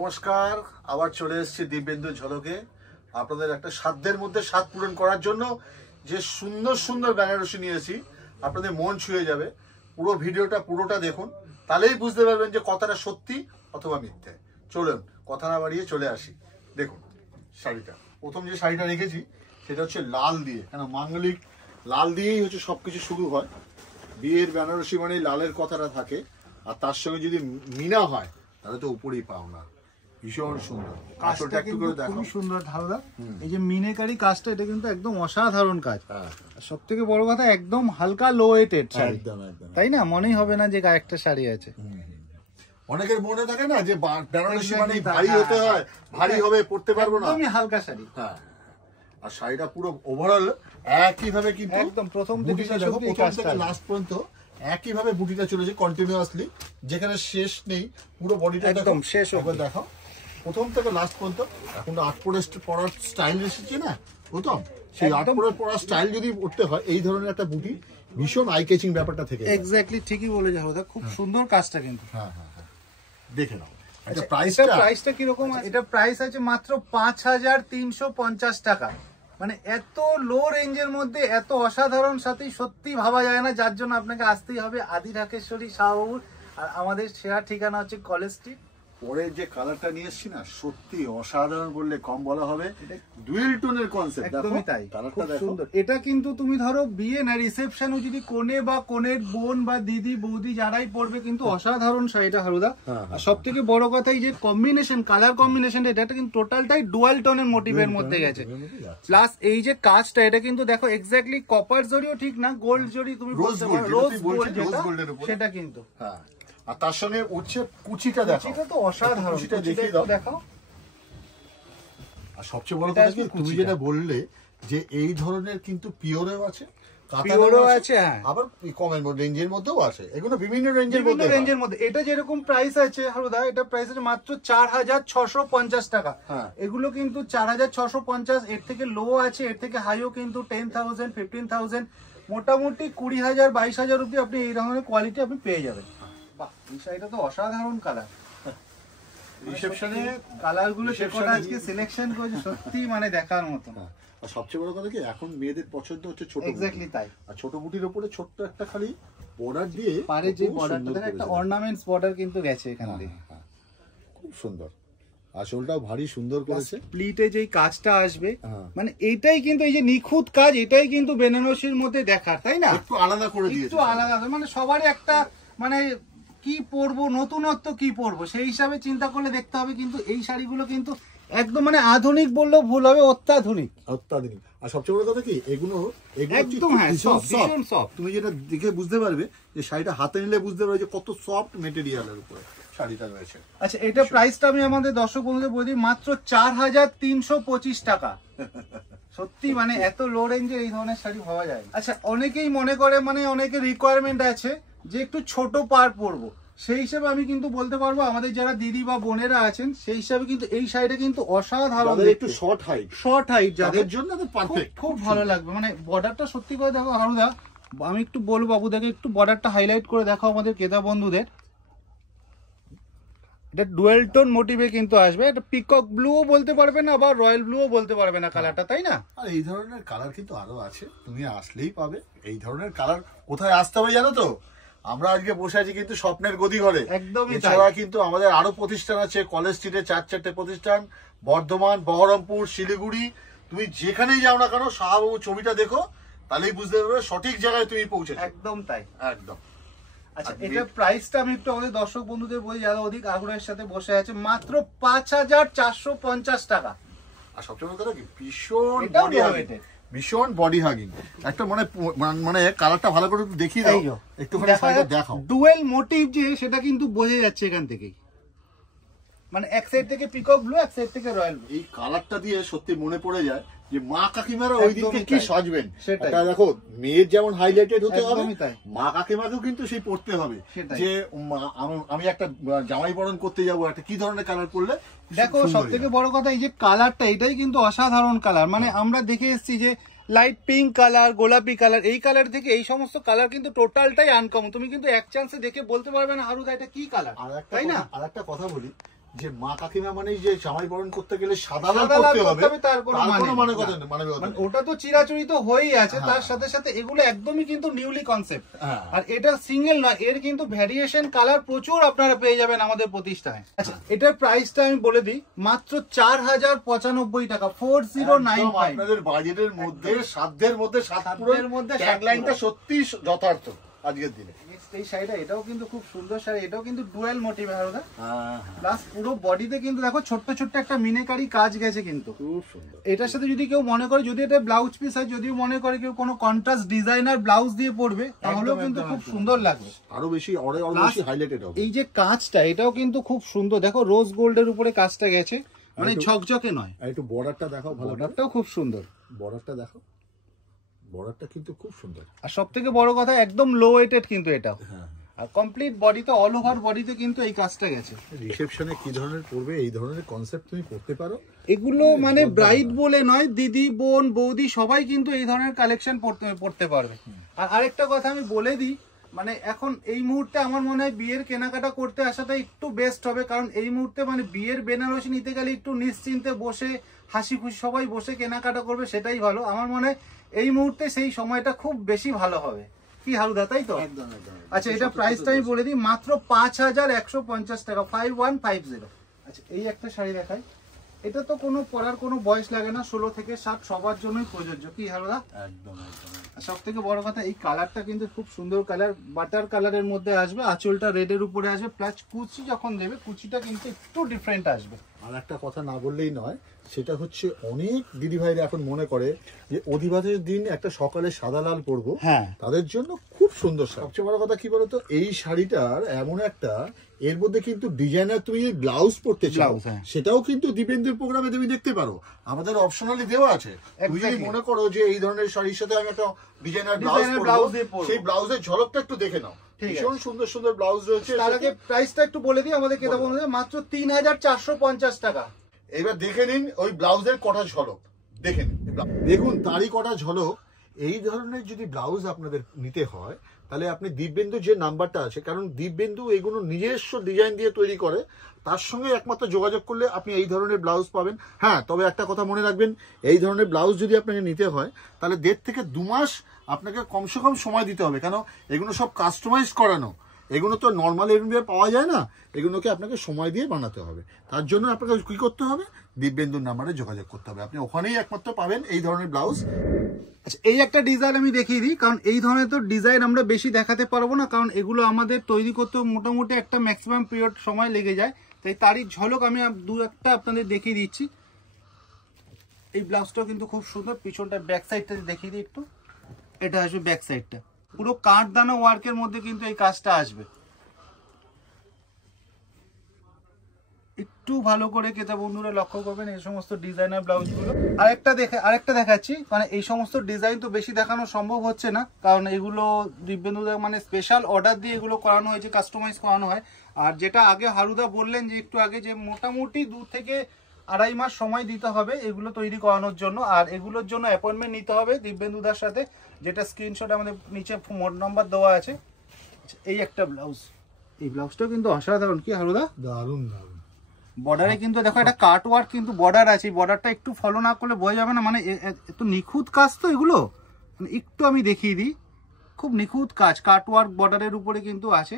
নমস্কার, আবার চলে এসেছি দিব্যেন্দু ঝলকে। আপনাদের একটা সাধ্যের মধ্যে স্বাদ পূরণ করার জন্য যে সুন্দর সুন্দর বেনারসি নিয়েছি, আপনাদের মন ছুঁয়ে যাবে। পুরো ভিডিওটা পুরোটা দেখুন, তাহলেই বুঝতে পারবেন যে কথাটা সত্যি অথবা মিথ্যে। চলুন কথা না বাড়িয়ে চলে আসি। দেখুন শাড়িটা, প্রথম যে শাড়িটা রেখেছি সেটা হচ্ছে লাল দিয়ে, কেন মাঙ্গলিক লাল দিয়েই হচ্ছে সবকিছু শুরু হয়। বিয়ের বেনারসি মানে লালের কথাটা থাকে, আর তার সঙ্গে যদি মিনা হয় তাহলে তো উপরেই পাও না। ভীষণ সুন্দর কাজটা, একটু করে দেখো, খুব সুন্দর ধারদা। এই যে মিনেকারি কাজটা, এটা কিন্তু একদম অসাধারণ কাজ। সব থেকে বড় কথা, একদম হালকা লো ওয়েটেড শাড়ি, তাই না? মনেই হবে না যে গায়ে একটা শাড়ি আছে। অনেকের মনে থাকে না যে বেনারসি মানে ভারী হতে হয়, ভারী হবে, পড়তে পারবো না। একদমই হালকা শাড়ি। হ্যাঁ, আর শাড়িটা পুরো ওভারঅল একই ভাবে, কিন্তু একদম প্রথম থেকে লাস্ট পর্যন্ত একই ভাবে বুটিটা চলেছে কন্টিনিউয়াসলি, যেখানে শেষ নেই। পুরো বডিটা একদম শেষ হবে, দেখো প্রথম থেকে লাস্ট পর্যন্ত। এখন আট পরার স্টাইল এসেছে না প্রথম, সেই আট পরার স্টাইল যদি উঠতে হয়, এই ধরনের একটা বুটি ভীষণ আই ক্যাচিং ব্যাপারটা থেকে। এক্স্যাক্টলি ঠিকই বলে যাবো, খুব সুন্দর কাজটা কিন্তু। হ্যাঁ হ্যাঁ হ্যাঁ, দেখে নাও। আচ্ছা, প্রাইসটা কিরকম? এটা প্রাইস আছে মাত্র 5350 টাকা। মানে এত লো রেঞ্জের মধ্যে এত অসাধারণ সাথে সত্যি ভাবা যায় না, যার জন্য আপনাকে আসতেই হবে আদি ঢাকেশ্বরী শাহবাবুর। আর আমাদের সেরা ঠিকানা হচ্ছে কলেজ স্ট্রিট। পরে যে কালারটা নিয়ে এসেছি না, সত্যি অসাধারণ বললে কম বলা হবে। ডুয়েল টোনের কনসেপ্ট, একদমই তাই, কালারটা দেখো সুন্দর। এটা কিন্তু তুমি ধরো বিয়ে না রিসেপশনও যদি কোণে বা কোণের বোন বা দিদি বৌদি যারাই পড়বে, কিন্তু অসাধারণ শাড়িটা হারুদা। আর সব থেকে বড় কথা, এই যে কম্বিনেশন, কালার কম্বিনেশন, এটা কিন্তু টোটালটাই ডুয়াল টোনের মোটিভের মধ্যে গেছে। প্লাস এই যে কাজটা, এটা কিন্তু দেখো এক্স্যাক্টলি কপার জরিও ঠিক না, গোল্ড জরি তুমি বলতে পারো, রোজ গোল্ড যেটা, সেটা কিন্তু। হ্যাঁ, আর তার সঙ্গে উঠছে কুচিটা দেখো, কুচিটা তো অসাধারণ। কুচিটা দেখিয়ে দাও, দেখো। আর সবচেয়ে বড় কথা কি, তুমি যেটা বললে যে এই ধরনের কিন্তু পিওরেও আছে, পিওরও আছে, আবার কমের রেঞ্জের মধ্যেও আছে। এগুলো বিভিন্ন রেঞ্জের মধ্যে। এটা যেরকম প্রাইস আছে হারুদা, এটা প্রাইস আছে মাত্র 4650 টাকা। এগুলো কিন্তু 4650। এর থেকে লো আছে, এর থেকে হাইও কিন্তু 10,000, 15,000, মোটামুটি 20,000, 22,000 অব্দি আপনি এই ধরনের কোয়ালিটি আপনি পেয়ে যাবেন। বাহ, এই শাড়িটা তো অসাধারণ কালার। রিসেপশনে কালার গুলো আজকে সিলেকশন করেছে, সত্যি মানে দেখার মতো। আর সবচেয়ে বড় কথা কি, এখন মেয়েদের পছন্দ হচ্ছে ছোট। এক্স্যাক্টলি তাই। আর ছোট বুটির উপরে ছোট্ট একটা খালি বর্ডার দিয়ে, পারে যে বর্ডারটা দেখো, একটা অর্নামেন্টস বর্ডার কিন্তু গেছে এখান দিয়ে, খুব সুন্দর। আসলটাও ভারী সুন্দর করেছে। প্লিটে যেই কাজটা আসবে, মানে এইটাই কিন্তু, এই যে নিখুঁত কাজ, এটাই কিন্তু বেনারসির মধ্যে দেখার, তাই না? একটু আলাদা করে দিয়েছে, একটু আলাদা, মানে সবারই একটা মানে কি পরবো, নতুনত্ব কি পরবো, সেই হিসাবে চিন্তা করলে দেখতে হবে। কিন্তু এই শাড়িগুলো কিন্তু একদম মানে আধুনিক বললেও ভুল হবে, অত্যাধুনিক। আর সবচেয়ে বড় কথা কি, এগুলো একদম সফট। তুমি যেটা দেখে বুঝতে পারবে যে শাড়িটা হাতে নিলে বুঝতে পারবে যে কত সফট মেটেরিয়ালের উপরে শাড়িটা রয়েছে। আচ্ছা, এটা প্রাইসটা আমি আমাদের দর্শক বন্ধুদের বলে দিই, মাত্র 4325 টাকা। সত্যি মানে এত লো রেঞ্জে এই ধরনের শাড়ি পাওয়া যায়। আচ্ছা, অনেকেই মনে করে, মানে অনেকের রিকোয়ারমেন্ট আছে যে একটু ছোট পার পরবো, সেই হিসেবে আমি কিন্তু বলতে পারবো, আমাদের যারা দিদি বা বোনেরা আছেন, সেই হিসাবে কিন্তু এই শাড়িটা কিন্তু অসাধারণ। একটু শর্ট হাইট যাদের জন্য খুব ভালো লাগবে। মানে বর্ডারটা সত্যি করে দেখো হারুদা, আমি একটু বলবো বাবুদাকে, একটু বর্ডারটা হাইলাইট করে দেখো আমাদের ক্রেতা বন্ধুদের। এটা ডুয়েল টোন মোটিভে কিন্তু আসবে। এটা পিকক ব্লুও বলতে পারবে না, আবার রয়্যাল ব্লুও বলতে পারবে না কালারটা, তাই না? আর এই ধরনের কালার কিন্তু আরো আছে, তুমি আসলেই পাবে এই ধরনের কালার। কোথায় আসতে হবে জানো তো? আমরা আজকে বসে আছি কিন্তু স্বপ্নের গদি ঘরে। একদমই। এছাড়া কিন্তু আমাদের আরো প্রতিষ্ঠান আছে, কলেজ স্ট্রিটে 4-4টে প্রতিষ্ঠান, বর্ধমান, বহরমপুর, শিলিগুড়ি। তুমি যেখানেই যাও না কেন, শাহবাবু ছবিটা দেখো, তাহলেই বুঝতে পারবে সঠিক জায়গায় তুমি পৌঁছেছো। একদম তাই, একদম। আচ্ছা, এটা প্রাইসটা আমি একটু আমাদের দর্শক বন্ধুদের বলি, যারা অধিক আগ্রহের সাথে বসে আছে, মাত্র 5450 টাকা। আর সবচেয়ে বড় কথা কি, ভীষণ বডি হাগিং একটা, মানে কালারটা ভালো করে একটু দেখিয়ে দাও, একটুখানি সাইডে দেখাও। ডুয়েল মোটিভ যে, সেটা কিন্তু বোঝা যাচ্ছে এখান থেকেই। মানে এক সাইড থেকে পিকক ব্লু, এক সাইড থেকে রয়্যাল ব্লু। এই কালারটা দিয়ে সত্যি মনে পড়ে যায় যে মা কাকিমারা ওই দিনকে কি সাজবেন। সেটা দেখো, মেয়ের যেমন হাইলাইটেড হতে হবে, মা কাকিমাকেও কিন্তু সেই পড়তে হবে যে আমি একটা জামাই বরণ করতে যাবো, একটা কি ধরনের কালার করলে। দেখো, সব থেকে বড় কথা, এই যে কালারটা, এটাই কিন্তু অসাধারণ কালার। মানে আমরা দেখে এসেছি যে লাইট পিঙ্ক কালার, গোলাপি কালার, এই কালার থেকে এই সমস্ত কালার কিন্তু টোটালটাই আনকমন। তুমি কিন্তু এক চান্সে দেখে বলতে পারবে না হারুদা এটা কি কালার, তাই না? আর একটা কথা বলি, যে মা কাকিমা মানে যে জামাই বরণ করতে গেলে সাদা লাল করতে হবে তার কোনো মানে কথা মানে ওটা তো চিরাচরিত হয়েই আছে। তার সাথে সাথে এগুলো একদমই কিন্তু নিউলি কনসেপ্ট। আর এটা সিঙ্গেল নয়, এর কিন্তু ভ্যারিয়েশন কালার প্রচুর আপনারা পেয়ে যাবেন আমাদের প্রতিষ্ঠানে। আচ্ছা, এটার প্রাইসটা আমি বলে দিই, মাত্র 4095 টাকা, 4095। আপনাদের বাজেটের মধ্যে, সাধ্যের মধ্যে, সাধ্যের মধ্যে ট্যাগলাইনটা সত্যি যথার্থ আজকের দিনে। এই শাড়িটা এটাও কিন্তু খুব সুন্দর শাড়ি, এটাও কিন্তু ডুয়াল মোটিভ হারুদা। প্লাস পুরো বডিতে কিন্তু দেখো ছোট্ট ছোট্ট একটা মিনাকারি কাজ গেছে কিন্তু খুব সুন্দর। এটার সাথে যদি কেউ মনে করে, যদি এটা ব্লাউজ পিস হয়, যদি মনে করে কেউ কোনো কন্ট্রাস্ট ডিজাইনার ব্লাউজ দিয়ে পরবে, তাহলেও কিন্তু খুব সুন্দর লাগবে, আরো বেশি বেশি হাইলাইটেড হবে। এই যে কাজটা, এটাও কিন্তু খুব সুন্দর, দেখো রোজ গোল্ডের উপরে কাজটা গেছে, মানে ঝকঝকে নয়। আর একটু বর্ডারটা দেখাও, ভালো, বর্ডারটাও খুব সুন্দর, বর্ডারটা দেখো, বর্ডারটা কিন্তু খুব সুন্দর। আর সবথেকে বড় কথা একদম লো ওয়েটেড কিন্তু এটা। আর কমপ্লিট বডিতে, অল ওভার বডিতে কিন্তু এই কাজটা গেছে। রিসেপশনে কি ধরনের পড়বে, এই ধরনের কনসেপ্ট তুমি করতে পারো। এগুলো মানে ব্রাইড বলে নয়, দিদি, বোন, বৌদি সবাই কিন্তু এই ধরনের কালেকশন পড়তে পারবে। আর আরেকটা কথা আমি বলে দিই, মানে এখন এই মুহূর্তে আমার মনে হয় বিয়ের কেনাকাটা করতে আসাটা একটু বেস্ট হবে, কারণ এই মুহূর্তে মানে বিয়ের বেনারসি নিতে গেলে একটু নিশ্চিন্তে বসে হাসি খুশি সবাই বসে কেনাকাটা করবে, সেটাই ভালো। আমার মনে হয় এই মুহূর্তে সেই সময়টা খুব বেশি ভালো হবে, কি হালুদা, তাই তো? আচ্ছা, এটা প্রাইসটা আমি বলে দিই, মাত্র 5150 টাকা, 5150। আচ্ছা, এই একটা শাড়ি দেখাই, এটা তো কোনো পরার কোনো বয়স লাগে না, 16 থেকে 60 সবার জন্যই প্রযোজ্য, কি হালুদা? একদম একদম। সব থেকে বড় কথা, এই কালারটা কিন্তু খুব সুন্দর কালার, বাটার কালারের মধ্যে আসবে, আঁচলটা রেডের উপরে আসবে, প্লাস কুচি যখন দেবে কুচিটা কিন্তু একটু ডিফারেন্ট আসবে। আর একটা কথা না বললেই নয়, সেটা হচ্ছে অনেক দিদি ভাইরা এখন মনে করে যে অধিবাসের দিন একটা সকালে সাদা লাল পরবো, হ্যাঁ, তাদের জন্য খুব সুন্দর শাড়ি। সবচেয়ে বড় কথা কি বলতো, এই শাড়িটার এমন একটা, এর মধ্যে কিন্তু ডিজাইনার তুমি ব্লাউজ পরতে চাও, সেটাও কিন্তু দীপেন্দুর প্রোগ্রামে তুমি দেখতে পারো, আমাদের অপশনালি দেওয়া আছে। তুমি যদি মনে করো যে এই ধরনের শাড়ির সাথে আমি একটা ডিজাইনার ব্লাউজ পরবো, সেই ব্লাউজের ঝলকটা একটু দেখে নাও, ভীষণ সুন্দর সুন্দর ব্লাউজ রয়েছে। তার আগে প্রাইসটা একটু বলে দিই আমাদের কেতা বন্ধুদের, মাত্র 3450 টাকা। এবার দেখে নিন ওই ব্লাউজের কটা ঝলক, দেখে নিন, দেখুন তারই কটা ঝলক। এই ধরনের যদি ব্লাউজ আপনাদের নিতে হয়, তাহলে আপনি দীপবেন্দু যে নাম্বারটা আছে, কারণ দীপবেন্দু এগুলো নিজস্ব ডিজাইন দিয়ে তৈরি করে, তার সঙ্গে একমাত্র যোগাযোগ করলে আপনি এই ধরনের ব্লাউজ পাবেন। হ্যাঁ, তবে একটা কথা মনে রাখবেন, এই ধরনের ব্লাউজ যদি আপনাকে নিতে হয়, তাহলে 1.5 থেকে 2 মাস আপনাকে কমসে কম সময় দিতে হবে, কেন এগুলো সব কাস্টমাইজ করানো, এগুলো তো নর্মাল এমনি পাওয়া যায় না, এগুলোকে আপনাকে সময় দিয়ে বানাতে হবে। তার জন্য আপনাকে কি করতে হবে, দীপবেন্দুর নাম্বারে যোগাযোগ করতে হবে, আপনি ওখানেই একমাত্র পাবেন এই ধরনের ব্লাউজ। আচ্ছা, এই একটা ডিজাইন আমি দেখিয়ে দিই, কারণ এই ধরনের তো ডিজাইন আমরা বেশি দেখাতে পারবো না, কারণ এগুলো আমাদের তৈরি করতে মোটামুটি একটা ম্যাক্সিমাম পিরিয়ড সময় লেগে যায়, তাই তারই ঝলক আমি দু একটা আপনাদের দেখিয়ে দিচ্ছি। এই ব্লাউজটাও কিন্তু খুব সুন্দর, পিছনটা ব্যাক সাইডটা দেখিয়ে দিই একটু, এটা আসবে ব্যাক সাইডটা, পুরো কাঠদানা ওয়ার্কের মধ্যে কিন্তু এই কাজটা আসবে। একটু ভালো করে কেতা বন্ধুরা লক্ষ্য করবেন এই সমস্ত ডিজাইনার ব্লাউজগুলো। আরেকটা দেখাচ্ছি, মানে এই সমস্ত ডিজাইন তো বেশি দেখানো সম্ভব হচ্ছে না, কারণ এগুলো দীপবেন্দুদের মানে স্পেশাল অর্ডার দিয়ে এগুলো করানো হয়েছে, কাস্টমাইজ করানো হয়। আর যেটা আগে হারুদা বললেন যে একটু আগে, যে মোটামুটি 2 থেকে 2.5 মাস সময় দিতে হবে এগুলো তৈরি করানোর জন্য, আর এগুলোর জন্য অ্যাপয়েন্টমেন্ট নিতে হবে দীপবেন্দুদার সাথে, যেটা স্ক্রিনশট আমাদের নিচে মোড নাম্বার দেওয়া আছে। এই একটা ব্লাউজ, এই ব্লাউজটাও কিন্তু অসাধারণ, কি হারুদা? দারুণ দারুণ। বর্ডারে কিন্তু দেখো একটা কাট ওয়ার্ক কিন্তু বর্ডার আছে, বর্ডারটা একটু ফলো না করলে বোঝা যাবে না, মানে এত নিখুঁত কাজ তো এগুলো, একটু আমি দেখিয়ে দিই, খুব নিখুঁত কাজ, কাট ওয়ার্ক বর্ডারের উপরে কিন্তু আছে,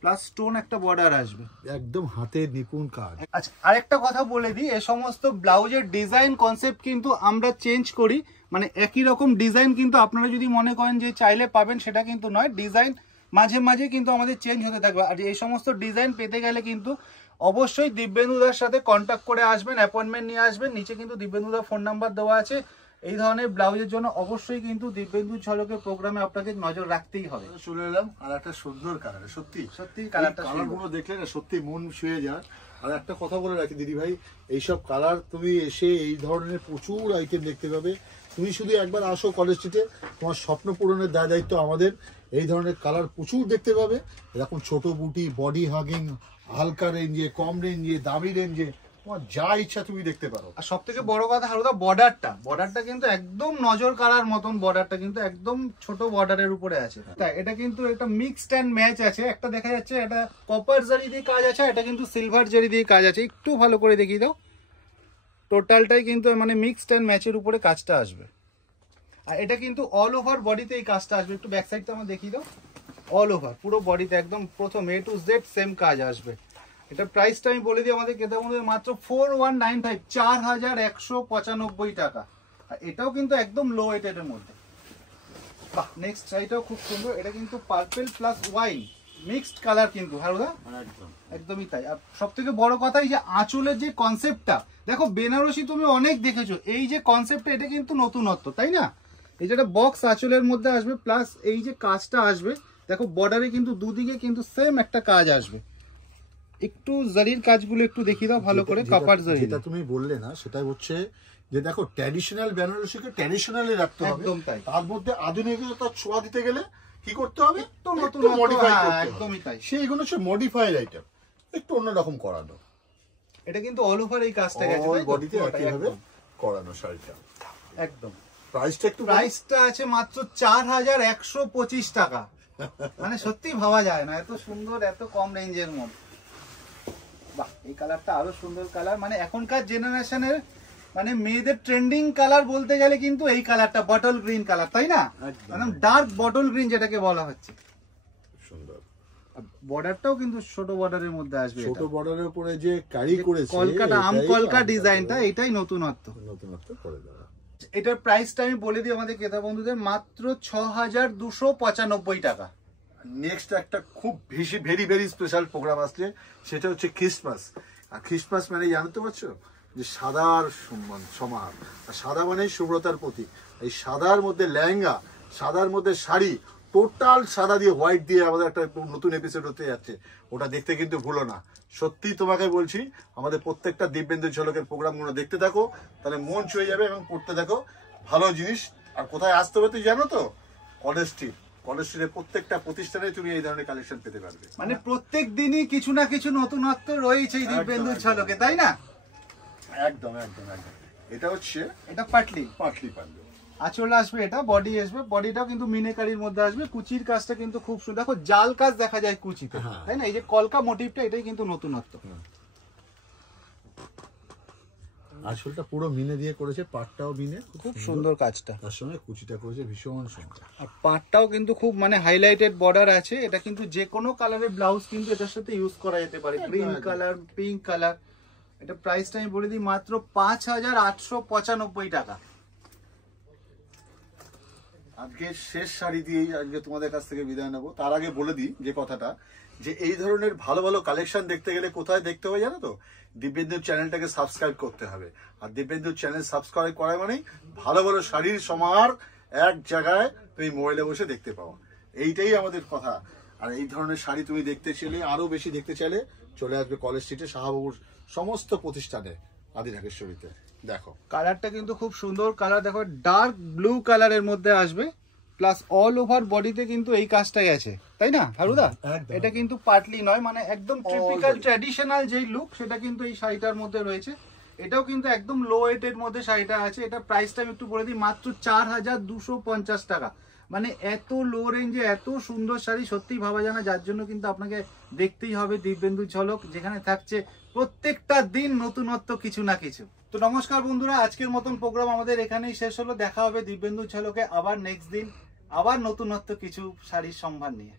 প্লাস স্টোন একটা বর্ডার আসবে, একদম হাতে নিপুণ কাজ। আচ্ছা, আরেকটা কথা বলে দিই, এই সমস্ত ব্লাউজের ডিজাইন কনসেপ্ট কিন্তু আমরা চেঞ্জ করি, মানে একই রকম ডিজাইন কিন্তু আপনারা যদি মনে করেন যে চাইলে পাবেন, সেটা কিন্তু নয়, ডিজাইন মাঝে মাঝে কিন্তু আমাদের চেঞ্জ হতে থাকবে। আর এই সমস্ত ডিজাইন পেতে গেলে কিন্তু অবশ্যই দীপবেন্দুদার সাথে কন্ট্যাক্ট করে আসবেন, অ্যাপয়েন্টমেন্ট নিয়ে আসবেন, নিচে কিন্তু দীপবেন্দুদার ফোন নাম্বার দেওয়া আছে। এই ধরনের ব্লাউজের জন্য অবশ্যই কিন্তু দীপবেন্দুর ঝলকের প্রোগ্রামে আপনাকে নজর রাখতেই হবে। চলে এলাম আর একটা সুন্দর কালার, সত্যি সত্যি কালারগুলো দেখলে না সত্যি মন ছুঁয়ে যায়। আর একটা কথা বলে রাখি দিদি ভাই, এইসব কালার তুমি এসে এই ধরনের প্রচুর আইটেম দেখতে পাবে, তুমি শুধু একবার আসো কলেজ স্ট্রিটে, তোমার স্বপ্ন পূরণের দায়িত্ব আমাদের। এই ধরনের কালার প্রচুর দেখতে পাবে, এরকম ছোট বুটি, বডি হাগিং, হালকা রেঞ্জে, কম রেঞ্জে, দামি রেঞ্জে তোমার যা ইচ্ছা তুমি দেখতে পারো। আর সব থেকে বড় কথা হালুদা, বর্ডারটা কিন্তু একদম নজর কাড়ার মতন, বর্ডারটা কিন্তু একদম ছোট বর্ডারের উপরে আছে। তাই এটা কিন্তু একটা মিক্সড অ্যান্ড ম্যাচ আছে। একটা দেখা যাচ্ছে এটা কপার জারি দিয়ে কাজ আছে, এটা কিন্তু সিলভার জারি দিয়ে কাজ আছে। একটু ভালো করে দেখিয়ে দাও, টোটালটাই কিন্তু মানে মিক্সড অ্যান্ড ম্যাচের উপরে কাজটা আসবে। আর এটা কিন্তু অল ওভার বডিতে এই কাজটা আসবে। একটু ব্যাক সাইডটা আমার দেখিয়ে দাও, অল ওভার পুরো বডিতে একদম প্রথম A to Z সেম কাজ আসবে। এটা প্রাইসটা আমি বলে দিই আমাদের ক্রেতা বন্ধুদের, মাত্র 4195, 4195 টাকা। আর এটাও কিন্তু একদম লো ওয়েটের মধ্যে। বাহ, নেক্সট শাড়িটাও খুব সুন্দর। এটা কিন্তু purple plus wine mixed colour কিন্তু হারুদা, একদমই তাই। আর সব থেকে বড় কথা এই যে আঁচলের যে কনসেপ্টটা, দেখো বেনারসি তুমি অনেক দেখেছো, এই যে কনসেপ্টটা এটা কিন্তু নতুনত্ব, তাই না? এই যেটা বক্স আঁচলের মধ্যে আসবে, প্লাস এই যে কাজটা আসবে, দেখো বর্ডারে কিন্তু দুদিকে কিন্তু সেম একটা কাজ আসবে। একটু জারির কাজগুলো একটু দেখিয়ে দাও ভালো করে, কপার জারি। যেটা তুমি বললে না, সেটা হচ্ছে যে দেখো ট্র্যাডিশনাল বেনারসিকে ট্র্যাডিশনালি রাখতে হবে, একদম তাই। তার মধ্যে আধুনিকতার ছোঁয়া দিতে গেলে কি করতে হবে? একটু নতুন মডিফাই করতে হবে। একদমই তাই। সেইগুলো হচ্ছে মডিফাইড আইটেম, একটু অন্যরকম করানো। এটা কিন্তু অল ওভার এই কাজটা গেছে, অল বডিতে একইভাবে করানো শাড়িটা। একদম। প্রাইসটা আছে মাত্র 4125 টাকা। মানে সত্যি ভাবা যায় না, এত সুন্দর, এত কম রেঞ্জের মধ্যে। বাহ, এই কালারটা আরো সুন্দর কালার। মানে এখনকার জেনারেশনের মানে মেয়েদের ট্রেন্ডিং কালার বলতে গেলে কিন্তু এই কালারটা, বটল গ্রিন কালার, তাই না? একদম ডার্ক বটল গ্রিন যেটাকে বলা হচ্ছে। সুন্দর। বর্ডারটাও কিন্তু ছোট বর্ডারের মধ্যে আসবে। ছোট বর্ডারের উপরে যে কারি করেছে কলকাতা আম কলকা ডিজাইনটা, এটাই নতুনত্ব করে দেওয়া। এটার প্রাইসটা আমি বলে দিই আমাদের ক্রেতা বন্ধুদের, মাত্র 6295 টাকা। নেক্সট একটা খুব ভেরি ভেরি স্পেশাল প্রোগ্রাম আসছে, সেটা হচ্ছে ক্রিসমাস। আর ক্রিসমাস মানে জানতে পারছো যে সাদার সমাহার, আর সাদা মানে শুভ্রতার প্রতীক। এই সাদার মধ্যে লেহেঙ্গা, সাদার মধ্যে শাড়ি, টোটাল সাদা দিয়ে হোয়াইট দিয়ে আমাদের একটা নতুন এপিসোড হতে যাচ্ছে, ওটা দেখতে কিন্তু ভুলো না। সত্যি তোমাকে বলছি, আমাদের প্রত্যেকটা দিব্যেন্দু ঝলকের প্রোগ্রামগুলো দেখতে থাকো, তাহলে মন ছুঁয়ে যাবে, এবং পড়তে থাকো ভালো জিনিস। আর কোথায় আসতে হবে তুই জানো তো? কলেজ স্ট্রিটের প্রত্যেকটা প্রতিষ্ঠানে তুমি এই ধরনের কালেকশন পেতে পারবে। মানে প্রত্যেক দিনই কিছু না কিছু নতুনত্ব রয়েছে এই দিব্যেন্দু ঝলকে, তাই না? একদম একদম একদম। এটা হচ্ছে এটা পাটলি পাটলি। আঁচল আসবে, এটা বডি আসবে, বডিটাও কিন্তু মিনেকারির মধ্যে আসবে। কুচির কাজটা কিন্তু খুব সুন্দর, দেখো জাল কাজ দেখা যায় কুচিতে, তাই না? এই যে কলকা মোটিভটা, এটাই কিন্তু নতুনত্ব। আঁচলটা পুরো মিনে দিয়ে করেছে, পাটটাও মিনে, খুব সুন্দর কাজটা। তার সঙ্গে কুচিটা করেছে ভীষণ সুন্দর। আর পাটটাও কিন্তু খুব মানে হাইলাইটেড বর্ডার আছে। এটা কিন্তু যে কোনো কালারের ব্লাউজ কিন্তু এটার সাথে ইউজ করা যেতে পারে, গ্রিন কালার, পিঙ্ক কালার। এটা প্রাইসটা আমি বলে দিই, মাত্র 5895 টাকা। আজকে শেষ শাড়ি দিয়েই আজকে তোমাদের কাছ থেকে বিদায় নেবো। তার আগে বলে দিই যে কথাটা, যে এই ধরনের ভালো ভালো কালেকশন দেখতে গেলে কোথায় দেখতে হবে জানো তো? দিব্যেন্দুর চ্যানেলটাকে সাবস্ক্রাইব করতে হবে। আর দিব্যেন্দুর চ্যানেল সাবস্ক্রাইব করা মানে ভালো ভালো শাড়ির সমাহার এক জায়গায় তুমি মোবাইলে বসে দেখতে পাও, এইটাই আমাদের কথা। আর এই ধরনের শাড়ি তুমি দেখতে চাইলে, আরো বেশি দেখতে চাইলে, চলে আসবে কলেজ স্ট্রিটে শাহবাবুর সমস্ত প্রতিষ্ঠানে, আদি ঢাকেশ্বরীতে। দেখো কালারটা কিন্তু খুব সুন্দর কালার, দেখো ডার্ক ব্লু কালারের মধ্যে আসবে, প্লাস অল ওভার বডিতে কিন্তু এই কাজটা গেছে, তাই না হারুদা? এটা কিন্তু পাটলি নয়, মানে একদম টিপিক্যাল ট্র্যাডিশনাল যেই লুক সেটা কিন্তু এই শাড়িটার মধ্যে রয়েছে। এটাও কিন্তু একদম লো ওয়েটের মধ্যে শাড়িটা আছে। এটা প্রাইসটা আমি একটু বলে দিই, মাত্র 4250 টাকা। মানে এত লো রেঞ্জে এত সুন্দর শাড়ি সত্যিই ভাবা যায় না, যার জন্য কিন্তু আপনাকে দেখতেই হবে দিব্যেন্দু ঝলক, যেখানে থাকছে প্রত্যেকটা দিন নতুনত্ব কিছু না কিছু। তো নমস্কার বন্ধুরা, আজকের মতন প্রোগ্রাম আমাদের এখানেই শেষ হলো। দেখা হবে দিব্যেন্দু ঝলকে আবার নেক্সট দিন, আবার নতুনত্ব কিছু শাড়ির সম্ভার নিয়ে।